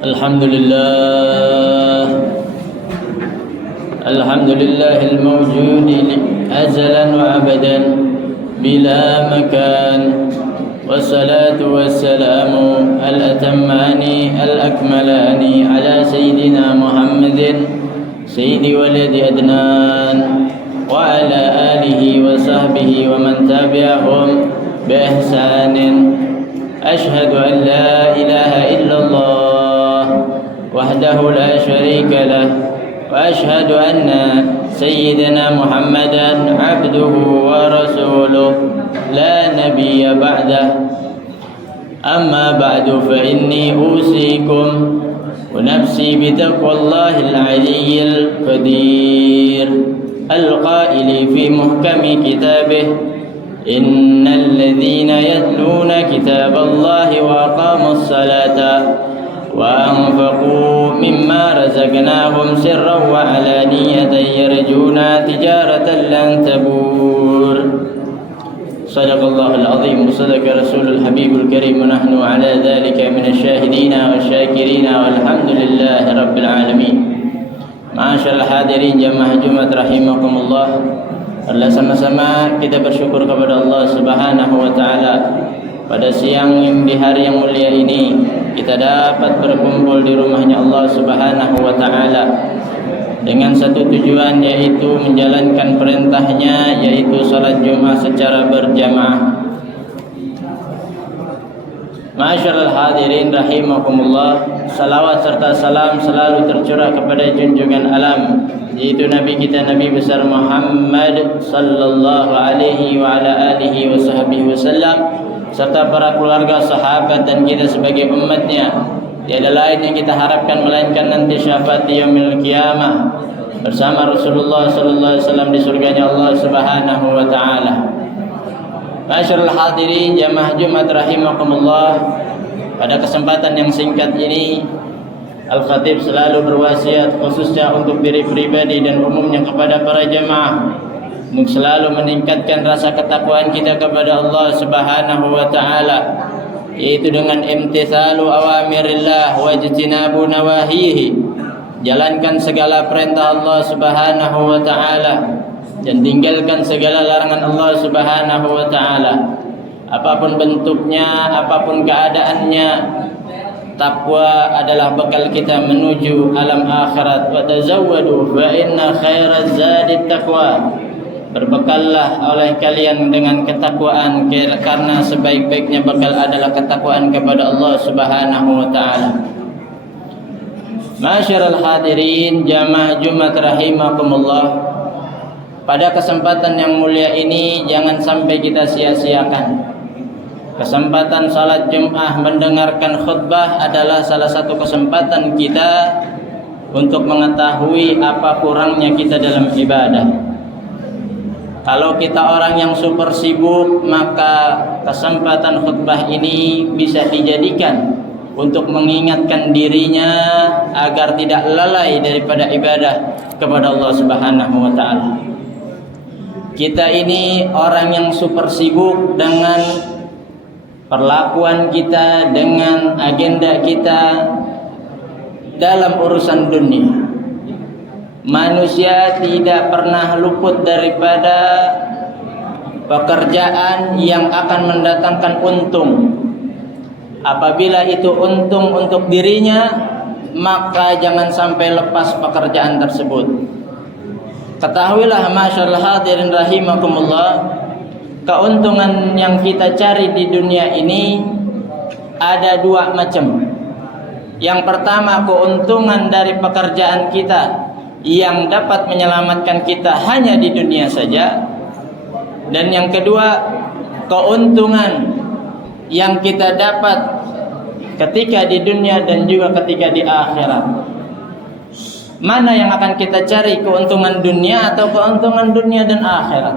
الحمد لله الموجود أزلا وأبدا بلا مكان، والصلاة والسلام الأتمان الأكملان على سيدنا محمد سيد ولد أدنان وعلى آله وصحبه ومن تبعهم بإحسان. أشهد أن لا إله إلا الله وحده لا شريك له، وأشهد أن سيدنا محمدا عبده ورسوله لا نبي بعده. أما بعد فإني أوصيكم ونفسي بتقوى الله العلي القدير القائل في محكم كتابه: إن الذين يتلون كتاب الله وأقاموا الصلاة وأنفقوا مما رزقناهم سرا وعلانية يرجون تجارة لن تبور. صدق الله العظيم وصدق رسول الحبيب الكريم، ونحن على ذلك من الشاهدين والشاكرين والحمد لله رب العالمين. Ma'asyiral hadirin jamaah Jumat rahimakumullah. Adalah sama-sama kita bersyukur kepada Allah Subhanahu wa taala pada siang di hari yang mulia ini kita dapat berkumpul di rumahnya Allah Subhanahu wa taala dengan satu tujuan, yaitu menjalankan perintahnya, yaitu salat Jumat secara berjamaah. Ma'asyiral hadirin rahimakumullah, salawat serta salam selalu tercurah kepada junjungan alam, yaitu Nabi kita, Nabi besar Muhammad sallallahu alaihi wa ala alihi wa sahbihi wasallam, serta para keluarga, sahabat dan kita sebagai umatnya. Tiada lain yang kita harapkan melainkan nanti syafaat di yaumil qiyamah bersama Rasulullah sallallahu alaihi wasallam di surganya Allah Subhanahu wa taala. Ma'asyiral hadirin jamaah Jumat rahimakumullah, pada kesempatan yang singkat ini Al-Khatib selalu berwasiat khususnya untuk diri pribadi dan umumnya kepada para jamaah untuk selalu meningkatkan rasa ketakwaan kita kepada Allah Subhanahu wa taala, yaitu dengan imtithalu awamirillah wa ijtinabu nawahihi, jalankan segala perintah Allah Subhanahu wa taala dan tinggalkan segala larangan Allah Subhanahu wa taala. Apapun bentuknya, apapun keadaannya, takwa adalah bekal kita menuju alam akhirat. Wa tazawwadu fa inna khairaz zadi taqwa. Berbekallah oleh kalian dengan ketakwaan, karena sebaik-baiknya bekal adalah ketakwaan kepada Allah Subhanahu wa taala. Ma'asyiral hadirin jamaah Jumat rahimakumullah, pada kesempatan yang mulia ini jangan sampai kita sia-siakan. Kesempatan salat Jumat mendengarkan khutbah adalah salah satu kesempatan kita untuk mengetahui apa kurangnya kita dalam ibadah. Kalau kita orang yang super sibuk, maka kesempatan khutbah ini bisa dijadikan untuk mengingatkan dirinya agar tidak lalai daripada ibadah kepada Allah Subhanahu wa taala. Kita ini orang yang super sibuk dengan perlakuan kita, dengan agenda kita dalam urusan dunia. Manusia tidak pernah luput daripada pekerjaan yang akan mendatangkan untung. Apabila itu untung untuk dirinya, maka jangan sampai lepas pekerjaan tersebut. Ketahuilah ma'asyiral hadirin rahimakumullah, keuntungan yang kita cari di dunia ini ada dua macam. Yang pertama, keuntungan dari pekerjaan kita yang dapat menyelamatkan kita hanya di dunia saja. Dan yang kedua, keuntungan yang kita dapat ketika di dunia dan juga ketika di akhirat. Mana yang akan kita cari, keuntungan dunia atau keuntungan dunia dan akhirat?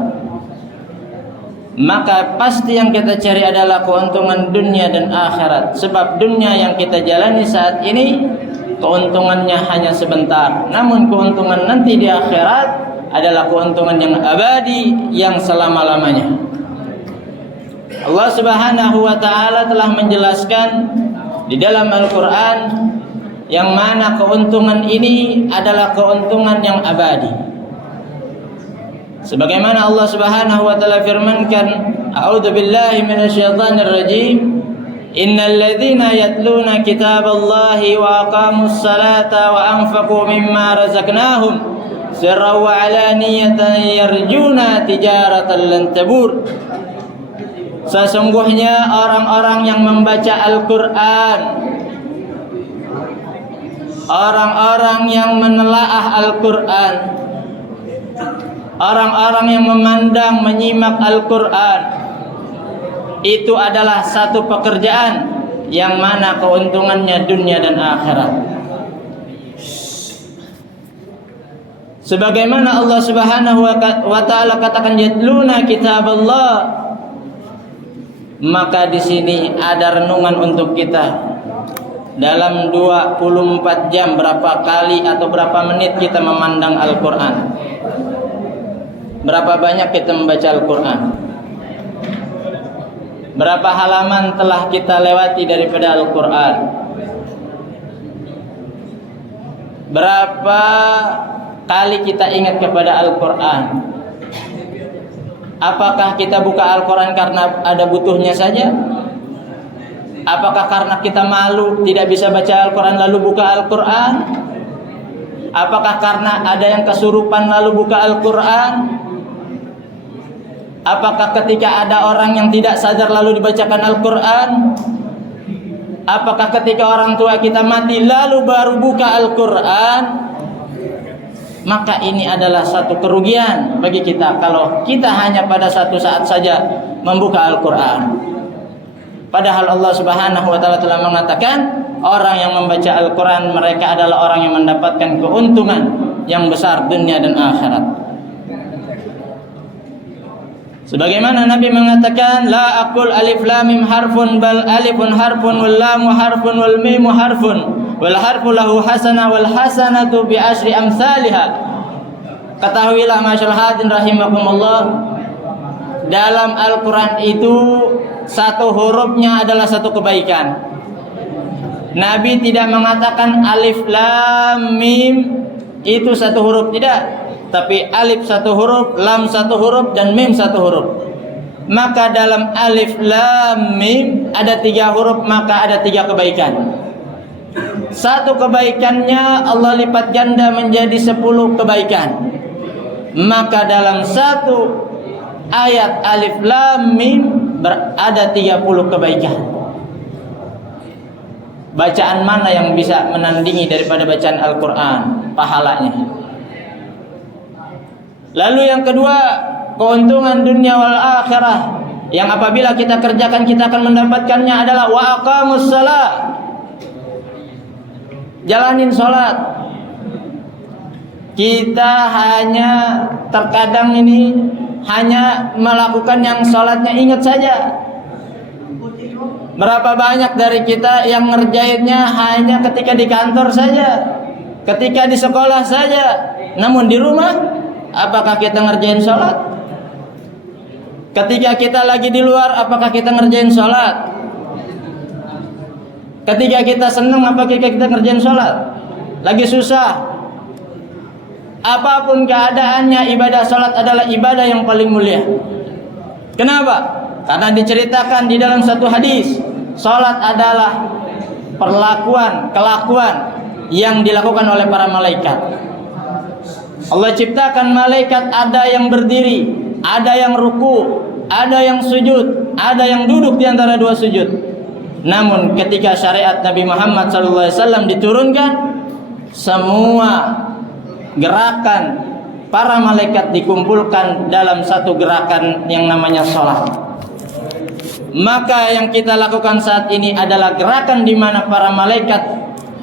Maka pasti yang kita cari adalah keuntungan dunia dan akhirat. Sebab dunia yang kita jalani saat ini keuntungannya hanya sebentar, namun keuntungan nanti di akhirat adalah keuntungan yang abadi, yang selama-lamanya. Allah Subhanahu wa taala telah menjelaskan di dalam Al-Qur'an yang mana keuntungan ini adalah keuntungan yang abadi. Sebagaimana Allah Subhanahu wa taala firmankan, a'udzu billahi minasyaitonir rajim, innal ladzina yatluna kitaballahi wa aqamus salata wa anfaqu mimma razaqnahum sirran wa alaniyatan yarjuna tijaratan lan tabur. Sesungguhnya orang-orang yang membaca Al-Qur'an, orang-orang yang menelaah Al-Qur'an, orang-orang yang memandang, menyimak Al-Qur'an, itu adalah satu pekerjaan yang mana keuntungannya dunia dan akhirat. Sebagaimana Allah Subhanahu wa taala katakan yatluna kitaballah, maka di sini ada renungan untuk kita. Dalam 24 jam berapa kali atau berapa menit kita memandang Al-Qur'an? Berapa banyak kita membaca Al-Qur'an? Berapa halaman telah kita lewati daripada Al-Qur'an? Berapa kali kita ingat kepada Al-Qur'an? Apakah kita buka Al-Quran karena ada butuhnya saja? Apakah karena kita malu tidak bisa baca Al-Quran lalu buka Al-Quran? Apakah karena ada yang kesurupan lalu buka Al-Quran? Apakah ketika ada orang yang tidak sadar lalu dibacakan Al-Quran? Apakah ketika orang tua kita mati lalu baru buka Al-Quran? Maka ini adalah satu kerugian bagi kita kalau kita hanya pada satu saat saja membuka Al-Quran. Padahal Allah Subhanahu wa taala telah mengatakan orang yang membaca Al-Quran mereka adalah orang yang mendapatkan keuntungan yang besar dunia dan akhirat. Sebagaimana Nabi mengatakan, la aqul alif lam mim harfun bal alifun harfun wal lam harfun wal mim harfun wal harfu lahu hasanah wal hasanatu bi asyri amsalha. Ketahuilah masyaallah hadirin rahimakumullah, dalam Al-Qur'an itu satu hurufnya adalah satu kebaikan. Nabi tidak mengatakan alif lam mim itu satu huruf, tidak, tapi alif satu huruf, lam satu huruf, dan mim satu huruf. Maka dalam alif lam mim ada 3 huruf, maka ada 3 kebaikan. Satu kebaikannya Allah lipat ganda menjadi 10 kebaikan. Maka dalam satu ayat alif lam mim ada 30 kebaikan. Bacaan mana yang bisa menandingi daripada bacaan Al-Quran pahalanya? Lalu yang kedua, keuntungan dunia wal akhirah yang apabila kita kerjakan kita akan mendapatkannya adalah wa aqamus shalah. Jalanin sholat. Kita hanya terkadang ini hanya melakukan yang sholatnya ingat saja. Berapa banyak dari kita yang ngerjainnya hanya ketika di kantor saja, ketika di sekolah saja. Namun di rumah, apakah kita ngerjain sholat? Ketika kita lagi di luar, apakah kita ngerjain sholat? Ketika kita senang, apakah kita ngerjain sholat? Lagi susah, apapun keadaannya, ibadah sholat adalah ibadah yang paling mulia. Kenapa? Karena diceritakan di dalam satu hadis, sholat adalah perlakuan, kelakuan yang dilakukan oleh para malaikat. Allah ciptakan malaikat, ada yang berdiri, ada yang ruku, ada yang sujud, ada yang duduk di antara 2 sujud. Namun ketika syariat Nabi Muhammad SAW diturunkan, semua gerakan para malaikat dikumpulkan dalam satu gerakan yang namanya sholat. Maka yang kita lakukan saat ini adalah gerakan di mana para malaikat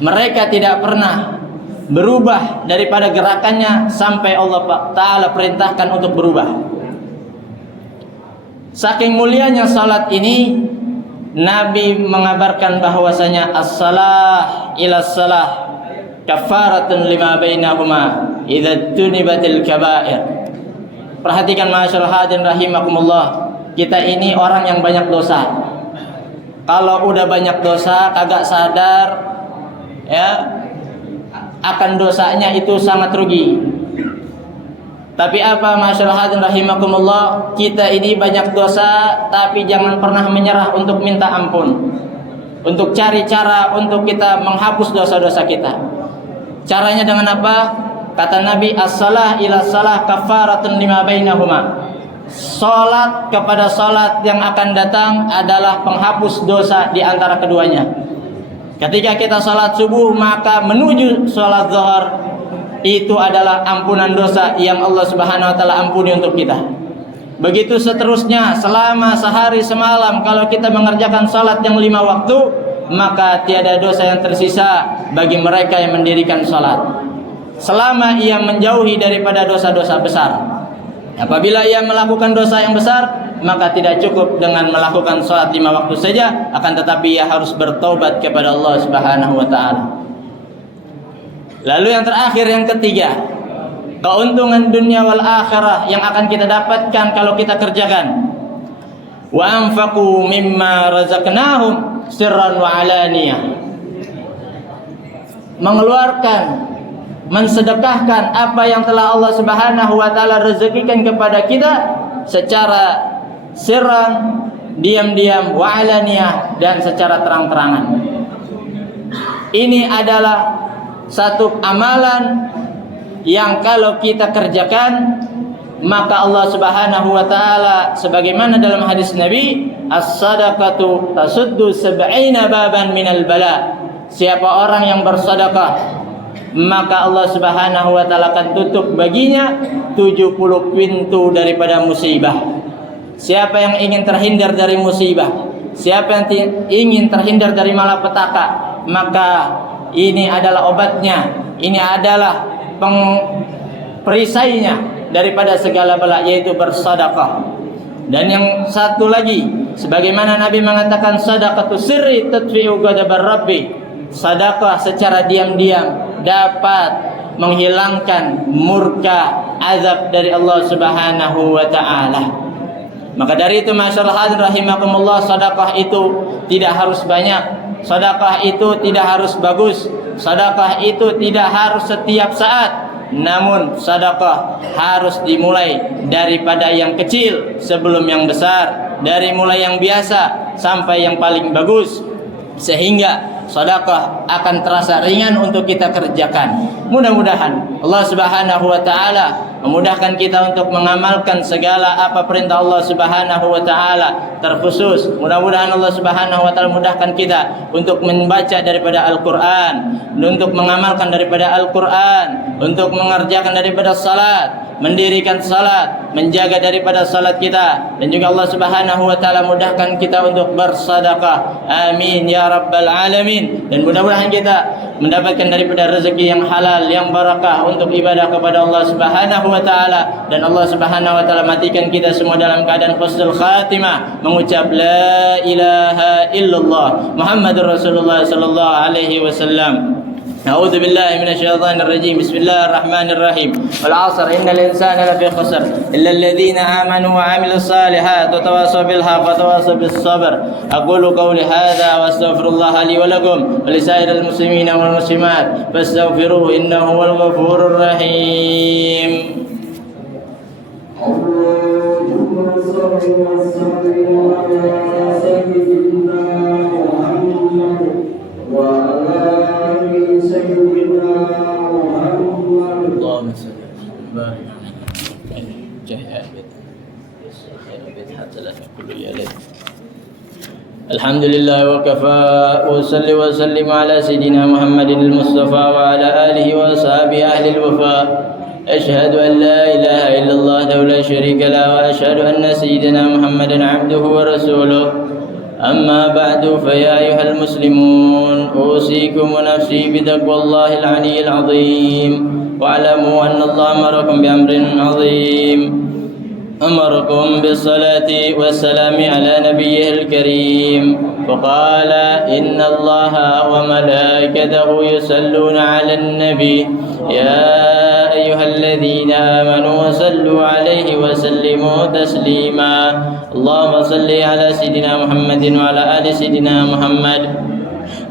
mereka tidak pernah berubah daripada gerakannya sampai Allah Ta'ala perintahkan untuk berubah. Saking mulianya salat ini, Nabi mengabarkan bahwasanya as-salah ila salah kafaratun lima bainahuma idza tunibatil kaba'ir. Perhatikan masyaallah hadirin rahimakumullah, kita ini orang yang banyak dosa. Kalau udah banyak dosa kagak sadar, akan dosanya itu sangat rugi. Tapi apa, masyaallah hadirin rahimakumullah, kita ini banyak dosa, tapi jangan pernah menyerah untuk minta ampun, untuk cari cara untuk kita menghapus dosa-dosa kita. Caranya dengan apa? Kata Nabi, as-salah ila salah kafaratun lima bainahuma. Salat kepada salat yang akan datang adalah penghapus dosa di antara keduanya. Ketika kita salat subuh, maka menuju salat zuhur, itu adalah ampunan dosa yang Allah Subhanahu wa taala ampuni untuk kita. Begitu seterusnya, selama sehari semalam kalau kita mengerjakan salat yang 5 waktu, maka tiada dosa yang tersisa bagi mereka yang mendirikan salat, selama ia menjauhi daripada dosa-dosa besar. Apabila ia melakukan dosa yang besar, maka tidak cukup dengan melakukan salat 5 waktu saja, akan tetapi ia harus bertaubat kepada Allah Subhanahu wa taala. Lalu yang terakhir, yang ketiga, keuntungan dunia wal akhirah yang akan kita dapatkan kalau kita kerjakan. Wa anfaqu mimma razaqnahum sirran wa alaniyah. Mengeluarkan, mensedekahkan apa yang telah Allah Subhanahu wa taala rezekikan kepada kita secara sirran, diam-diam, wa alaniyah, dan secara terang-terangan. Ini adalah satu amalan yang kalau kita kerjakan, maka Allah Subhanahu wa taala sebagaimana dalam hadis Nabi, as-sadaqatu tasuddu sab'ina baban minal bala. Siapa orang yang bersedekah, maka Allah Subhanahu wa taala akan tutup baginya 70 pintu daripada musibah. Siapa yang ingin terhindar dari musibah, siapa yang ingin terhindar dari malapetaka, maka ini adalah obatnya, ini adalah perisainya daripada segala bala, yaitu bersedekah. Dan yang satu lagi, sebagaimana Nabi mengatakan, sadaqatu sirri tatfi'u ghadabar rabbi. Sedekah secara diam-diam dapat menghilangkan murka, azab dari Allah Subhanahu wa taala. Maka dari itu, masyaallah hadirin rahimakumullah, sedekah itu tidak harus banyak. Sedekah itu tidak harus bagus, sedekah itu tidak harus setiap saat. Namun sedekah harus dimulai daripada yang kecil sebelum yang besar, dari mulai yang biasa sampai yang paling bagus, sehingga sedekah akan terasa ringan untuk kita kerjakan. Mudah-mudahan Allah Subhanahu wa taala memudahkan kita untuk mengamalkan segala apa perintah Allah Subhanahu wa taala. Terkhusus mudah-mudahan Allah Subhanahu wa taala mudahkan kita untuk membaca daripada Al-Qur'an, untuk mengamalkan daripada Al-Qur'an, untuk mengerjakan daripada salat, mendirikan salat, menjaga daripada salat kita, dan juga Allah Subhanahu wa taala mudahkan kita untuk bersedekah. Amin ya rabbal alamin. Dan mudah-mudahan kita mendapatkan daripada rezeki yang halal, yang barakah untuk ibadah kepada Allah Subhanahu wa taala, dan Allah Subhanahu wa taala matikan kita semua dalam keadaan husnul khatimah, mengucap la ilaha illallah Muhammadur Rasulullah sallallahu alaihi wasallam. A'udzu billahi minasyaitonir rajim. Bismillahirrahmanirrahim. Wal 'asr innal insana lafi khusr illa alladhina amanu wa 'amilus salihati wa tawassaw bil haqqi wa tawassaw bis sabr. Aqulu qawli hadha wa astaghfirullaha li wa lakum wa lisairil muslimina wal muslimat fastaghfiruhu innahu wal ghafurur rahim. Allahumma shalli wa sallim ala sayyidina Muhammad wa ala سيدنا محمد اللهم صل وبارك على حتى لا نقول يا ليت. الحمد لله وكفى وصلي وسلم على سيدنا محمد المصطفى وعلى آله وصحبه أهل الوفاء. أشهد أن لا إله إلا الله وحده لا شريك له وأشهد أن سيدنا محمدا عبده ورسوله. أما بعد فيا أيها المسلمون أوصيكم ونفسي بتقوى الله العلي العظيم واعلموا أن الله أمركم بأمر عظيم، أمركم بالصلاة والسلام على نبيه الكريم، فقال إن الله وملائكته يصلون على النبي يا أيها الذين آمنوا صلوا عليه وسلموا تسليما. اللهم صل على سيدنا محمد وعلى آل سيدنا محمد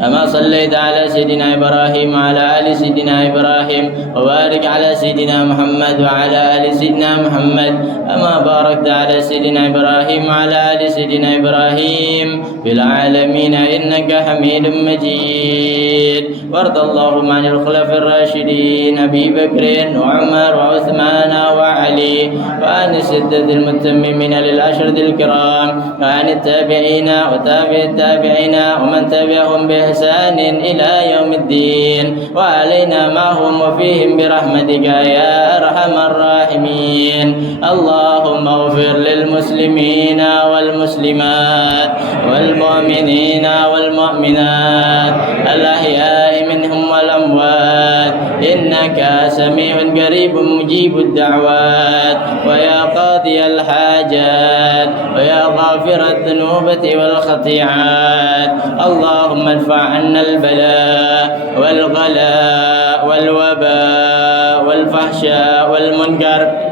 كما صليت على سيدنا إبراهيم وعلى آل سيدنا إبراهيم وبارك على سيدنا محمد وعلى آل سيدنا محمد كما باركت على سيدنا إبراهيم وعلى آل سيدنا إبراهيم في العالمين إنك حميد مجيد. وارض اللهم عن الخلفاء الراشدين أبي بكر وعمر وعثمان وعلي وعن الستة المتممين للعشرة الكرام وعن التابعين وتابع التابعين ومن تبعهم بإحسان إلى يوم الدين وعلينا معهم وفيهم برحمتك يا أرحم الراحمين. اللهم اغفر للمسلمين والمسلمات والمؤمنين والمؤمنات الأحياء منهم والأموات إنك سميع قريب مجيب الدعوات ويا قاضي الحاجات ويا غافر الذنوب والخطيئات. اللهم ادفع عنا البلاء والغلاء والوباء والفحشاء والمنكر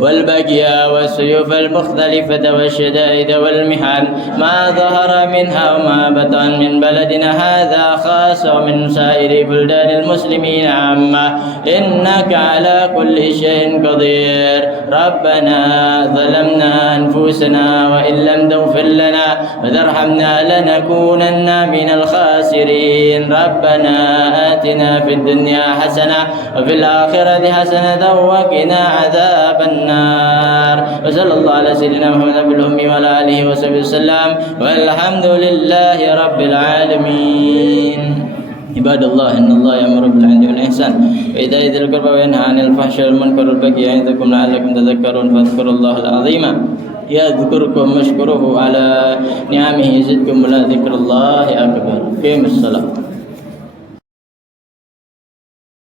والبغي والسيوف المختلفة والشدائد والمحن ما ظهر منها وما بطن من بلدنا هذا خاصة ومن سائر بلدان المسلمين عامة إنك على كل شيء قدير. ربنا ظلمنا أنفسنا وإن لم تغفر لنا وترحمنا لنكونن من الخاسرين. ربنا آتنا في الدنيا حسنة وفي الآخرة حسنة وقنا عذاب النار. وصلى الله على سيدنا محمد بالأمي وعلى آله وصحبه وسلم والحمد لله رب العالمين. عباد الله إن الله يأمر بالعدل والإحسان وإيتاء ذي القربى وينهى عن الفحشاء والمنكر والبغي يعظكم لعلكم تذكرون فاذكروا الله العظيم يذكركم واشكروه على نعمه يزدكم ولذكر الله أكبر. قيموا الصلاة.